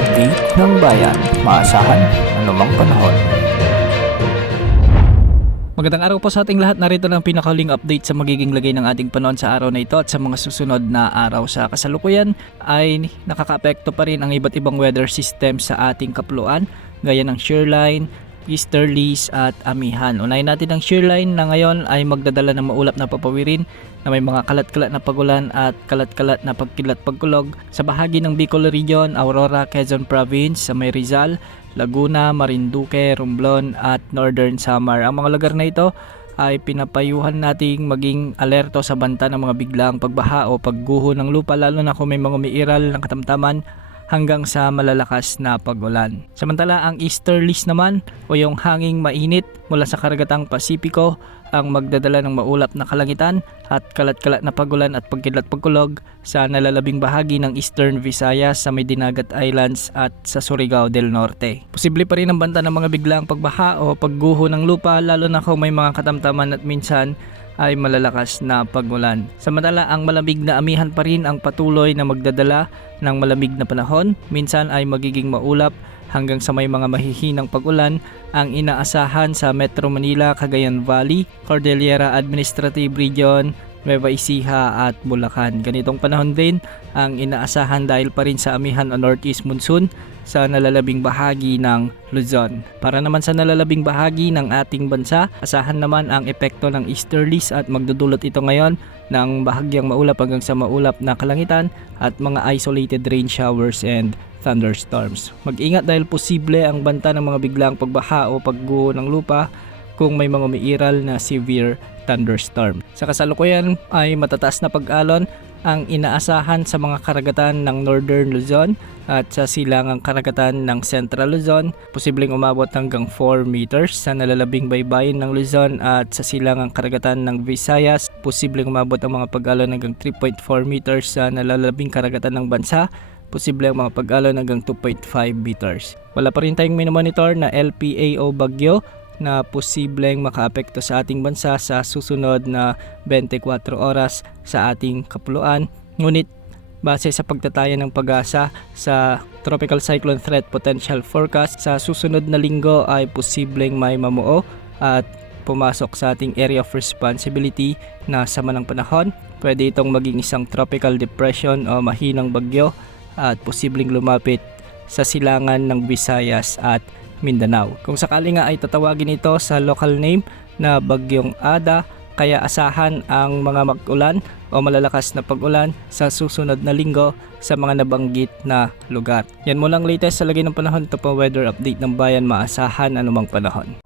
update ng bayan, maasahan anumang panahon. Magandang araw po sa ating lahat. Narito lang pinakahuling update sa magiging lagay ng ating panahon sa araw na ito at sa mga susunod na araw. Sa kasalukuyan ay nakakaapekto pa rin ang iba't ibang weather system sa ating kapuluan gaya ng shearline, easterlies at amihan. Unahin natin ang shearline na ngayon ay magdadala ng maulap na papawirin na may mga kalat-kalat na pagulan at kalat-kalat na pagkilat-pagkulog sa bahagi ng Bicol Region, Aurora, Quezon Province, sa may Rizal, Laguna, Marinduque, Romblon at Northern Samar. Ang mga lugar na ito ay pinapayuhan nating maging alerto sa banta ng mga biglaang pagbaha o pagguho ng lupa, lalo na kung may mga umiiral ng katamtaman hanggang sa malalakas na pagulan. Samantala ang easterlies naman o yung hanging mainit mula sa karagatang Pasipiko ang magdadala ng maulap na kalangitan at kalat-kalat na pagulan at pagkilat-pagkulog sa nalalabing bahagi ng Eastern Visayas, sa may Dinagat Islands at sa Surigao del Norte. Posible pa rin ang banta ng mga biglaang pagbaha o pagguho ng lupa, lalo na kung may mga katamtaman at minsan ay malalakas na pagulan. Samantala ang malamig na amihan pa rin ang patuloy na magdadala ng malamig na panahon. Minsan ay magiging maulap hanggang sa may mga mahihinang pagulan ang inaasahan sa Metro Manila, Cagayan Valley, Cordillera Administrative Region, Nueva Ecija at Bulacan. Ganitong panahon din ang inaasahan dahil pa rin sa amihan o northeast monsoon sa nalalabing bahagi ng Luzon. Para naman sa nalalabing bahagi ng ating bansa, asahan naman ang epekto ng easterlies at magdudulot ito ngayon ng bahagyang maulap hanggang sa maulap na kalangitan at mga isolated rain showers and thunderstorms. Mag-ingat dahil posible ang banta ng mga biglaang pagbaha o pagguho ng lupa kung may mga umiiral na severe thunderstorm. Sa kasalukuyan ay matataas na pag-alon ang inaasahan sa mga karagatan ng Northern Luzon at sa silangang karagatan ng Central Luzon. Posibleng umabot hanggang 4 meters sa nalalabing baybayin ng Luzon at sa silangang karagatan ng Visayas. Posibleng umabot ang mga pag-alon hanggang 3.4 meters sa nalalabing karagatan ng bansa. Posible ang mga pag-alon hanggang 2.5 meters. Wala pa rin tayong minomonitor na LPAO bagyo na posibleng makaapekto sa ating bansa sa susunod na 24 oras sa ating kapuluan. Ngunit base sa pagtataya ng pag-asa sa Tropical Cyclone Threat Potential Forecast, sa susunod na linggo ay posibleng may mamuo at pumasok sa ating area of responsibility na sama ng panahon. Pwede itong maging isang tropical depression o mahinang bagyo at posibleng lumapit sa silangan ng Visayas at Mindanao. Kung sakali nga ay tatawagin ito sa local name na Bagyong Ada, kaya asahan ang mga mag-ulan o malalakas na pag-ulan sa susunod na linggo sa mga nabanggit na lugar. Yan mo lang latest sa lagay ng panahon. Ito po weather update ng bayan, maasahan anumang panahon.